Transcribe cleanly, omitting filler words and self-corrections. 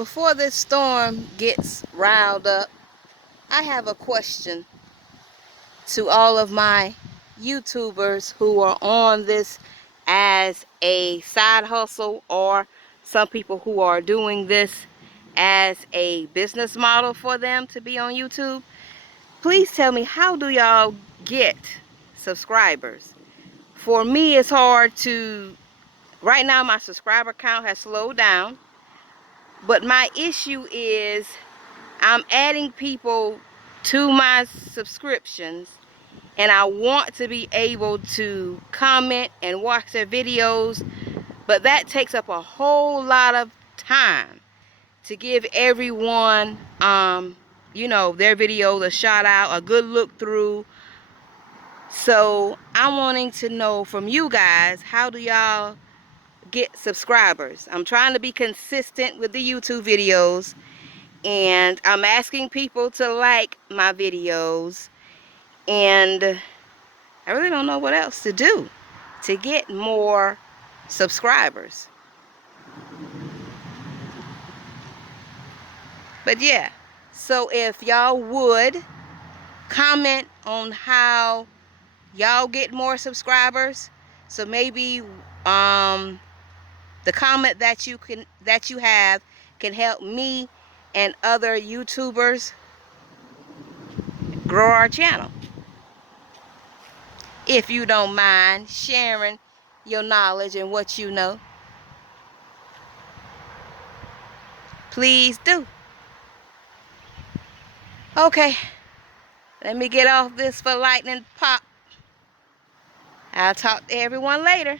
Before this storm gets riled up, I have a question to all of my YouTubers who are on this as a side hustle, or some people who are doing this as a business model for them to be on YouTube. Please tell me, how do y'all get subscribers? For me, it's hard to, right now my subscriber count has slowed down, but my issue is I'm adding people to my subscriptions, and I want to be able to comment and watch their videos, but that takes up a whole lot of time to give everyone their videos a shout out, a good look through. So I'm wanting to know from you guys, how do y'all get subscribers? I'm trying to be consistent with the YouTube videos, and I'm asking people to like my videos, and I really don't know what else to do to get more subscribers. But yeah, so if y'all would comment on how y'all get more subscribers, so maybe the comment that you have can help me and other YouTubers grow our channel. If you don't mind sharing your knowledge and what you know, please do. Okay, let me get off this for lightning pop. I'll talk to everyone later.